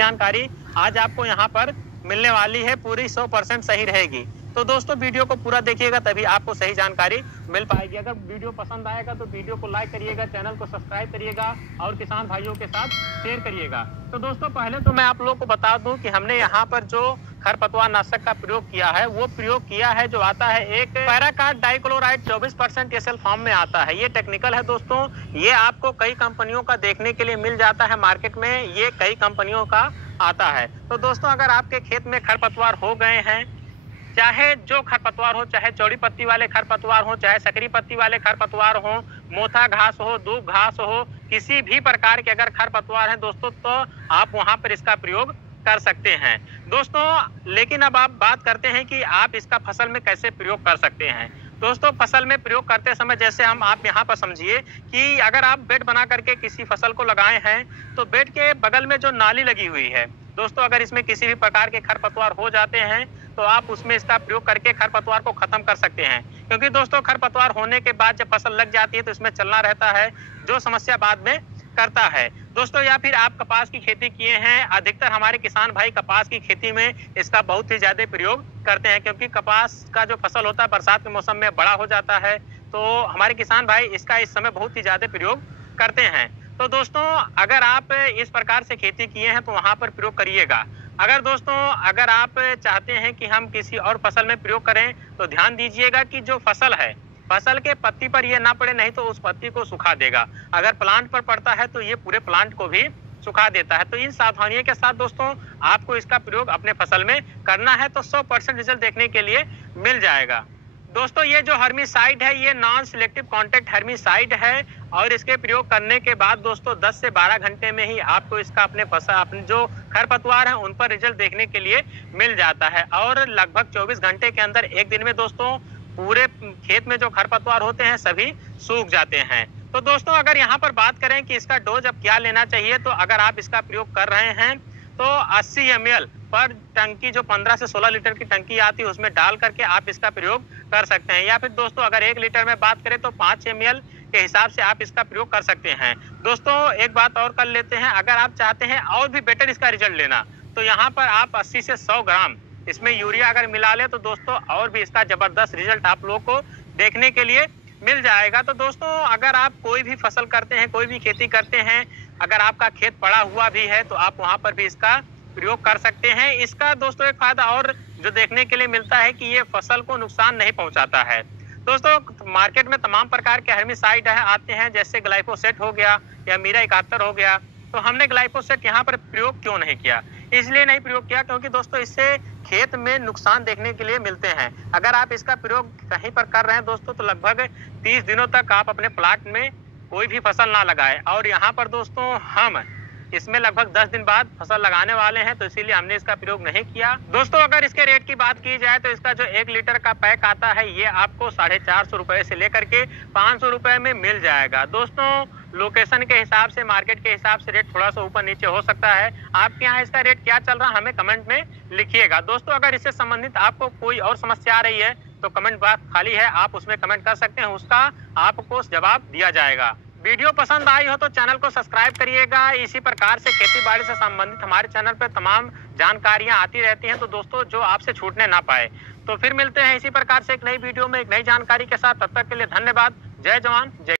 जानकारी आज आपको यहाँ पर मिलने वाली है, पूरी 100% सही रहेगी। तो दोस्तों वीडियो को पूरा देखिएगा, तभी आपको सही जानकारी मिल पाएगी। अगर वीडियो पसंद आएगा तो वीडियो को लाइक करिएगा, चैनल को सब्सक्राइब करिएगा और किसान भाइयों के साथ शेयर करिएगा। तो दोस्तों पहले तो मैं आप लोगों को बता दूं कि हमने यहाँ पर जो खरपतवार नाशक का प्रयोग किया है वो प्रयोग किया है जो आता है एक पैराकार्ड डाइक्लोराइड 24% एसएल फॉर्म में आता है। ये टेक्निकल है दोस्तों, ये आपको कई कंपनियों का देखने के लिए मिल जाता है मार्केट में, ये कई कंपनियों का आता है। तो दोस्तों अगर आपके खेत में खरपतवार हो गए हैं, चाहे जो खरपतवार हो, चाहे चौड़ी पत्ती वाले खरपतवार हो, चाहे सकरी पत्ती वाले खरपतवार हो, मोथा घास हो, दूब घास हो, किसी भी प्रकार के अगर खरपतवार है दोस्तों तो आप वहां पर इसका प्रयोग कर सकते हैं दोस्तों। लेकिन अब आप बात करते हैं कि आप इसका फसल में कैसे प्रयोग कर सकते हैं। दोस्तों फसल में प्रयोग करते समय जैसे आप यहाँ पर समझिए कि अगर आप बेड बना करके किसी फसल को लगाए हैं तो बेड के बगल में जो नाली लगी हुई है दोस्तों, अगर इसमें किसी भी प्रकार के खरपतवार हो जाते हैं तो आप उसमें इसका प्रयोग करके खरपतवार को खत्म कर सकते हैं। क्योंकि दोस्तों खरपतवार होने के बाद जब फसल लग जाती है तो इसमें चलना रहता है, जो समस्या बाद में करता है दोस्तों। या फिर आप कपास की खेती किए हैं, अधिकतर हमारे किसान भाई कपास की खेती में इसका बहुत ही ज्यादा प्रयोग करते हैं, क्योंकि कपास का जो फसल होता है बरसात के मौसम में बड़ा हो जाता है, तो हमारे किसान भाई इसका इस समय बहुत ही ज्यादा प्रयोग करते हैं। तो दोस्तों अगर आप इस प्रकार से खेती किए हैं तो वहां पर प्रयोग करिएगा। अगर दोस्तों अगर आप चाहते हैं कि हम किसी और फसल में प्रयोग करें तो ध्यान दीजिएगा कि जो फसल है, फसल के पत्ती पर ये ना पड़े, नहीं तो उस पत्ती को सुखा देगा। अगर प्लांट पर पड़ता है तो ये पूरे प्लांट को भी सुखा देता है। तो इन सावधानियों के साथ दोस्तों आपको इसका प्रयोग अपने फसल में करना है तो 100% रिजल्ट देखने के लिए मिल जाएगा। दोस्तों ये जो हर्मिसाइड है ये नॉन सिलेक्टिव कॉन्टैक्ट हर्मिसाइड है और इसके प्रयोग करने के बाद दोस्तों 10 से 12 घंटे में ही आपको इसका अपने जो खरपतवार है उन पर रिजल्ट देखने के लिए मिल जाता है। और लगभग 24 घंटे के अंदर एक दिन में दोस्तों पूरे खेत में जो खरपतवार होते हैं सभी सूख जाते हैं। तो दोस्तों अगर यहाँ पर बात करें कि इसका डोज अब क्या लेना चाहिए, तो अगर आप इसका प्रयोग कर रहे हैं तो 80 ml पर टंकी जो 15 से 16 लीटर की टंकी आती है उसमें डाल करके आप इसका प्रयोग कर सकते हैं। या फिर दोस्तों अगर 1 लीटर में बात करें तो 5 ml के हिसाब से आप इसका प्रयोग कर सकते हैं। दोस्तों एक बात और कर लेते हैं, अगर आप चाहते हैं और भी बेटर इसका रिजल्ट लेना तो यहाँ पर आप 80 से 100 ग्राम इसमें यूरिया अगर मिला ले तो दोस्तों और भी इसका जबरदस्त रिजल्ट आप लोगों को देखने के लिए मिल जाएगा। तो दोस्तों अगर आप कोई भी फसल करते हैं, कोई भी खेती करते हैं, अगर आपका खेत पड़ा हुआ भी है तो आप वहां पर भी इसका प्रयोग कर सकते हैं। इसका दोस्तों एक फायदा और जो देखने के लिए मिलता है कि ये फसल को नुकसान नहीं पहुंचाता है। दोस्तों मार्केट में तमाम प्रकार के हर्मिसाइड आते हैं, जैसे ग्लाइफोसेट हो गया या मीरा 71 हो गया, तो हमने ग्लाइफोसेट यहाँ पर प्रयोग क्यों नहीं किया? इसलिए नहीं प्रयोग किया क्योंकि दोस्तों इससे खेत में नुकसान देखने के लिए मिलते हैं। अगर आप इसका प्रयोग कहीं पर कर रहे हैं दोस्तों तो लगभग 30 दिनों तक आप अपने प्लाट में कोई भी फसल ना लगाए। और यहाँ पर दोस्तों हम इसमें लगभग 10 दिन बाद फसल लगाने वाले हैं, तो इसीलिए हमने इसका प्रयोग नहीं किया। दोस्तों अगर इसके रेट की बात की जाए तो इसका जो 1 लीटर का पैक आता है ये आपको 450 रुपए से लेकर के 500 रुपए में मिल जाएगा। दोस्तों लोकेशन के हिसाब से, मार्केट के हिसाब से रेट थोड़ा सा ऊपर नीचे हो सकता है। आपके यहाँ इसका रेट क्या चल रहा है हमें कमेंट में लिखिएगा। दोस्तों अगर इससे संबंधित आपको कोई और समस्या आ रही है तो कमेंट बॉक्स खाली है, आप उसमें कमेंट कर सकते हैं, उसका आपको जवाब दिया जाएगा। वीडियो पसंद आई हो तो चैनल को सब्सक्राइब करिएगा। इसी प्रकार से खेती बाड़ी से संबंधित हमारे चैनल पर तमाम जानकारियां आती रहती हैं, तो दोस्तों जो आपसे छूटने ना पाए। तो फिर मिलते हैं इसी प्रकार से एक नई वीडियो में एक नई जानकारी के साथ। तब तक के लिए धन्यवाद। जय जवान जय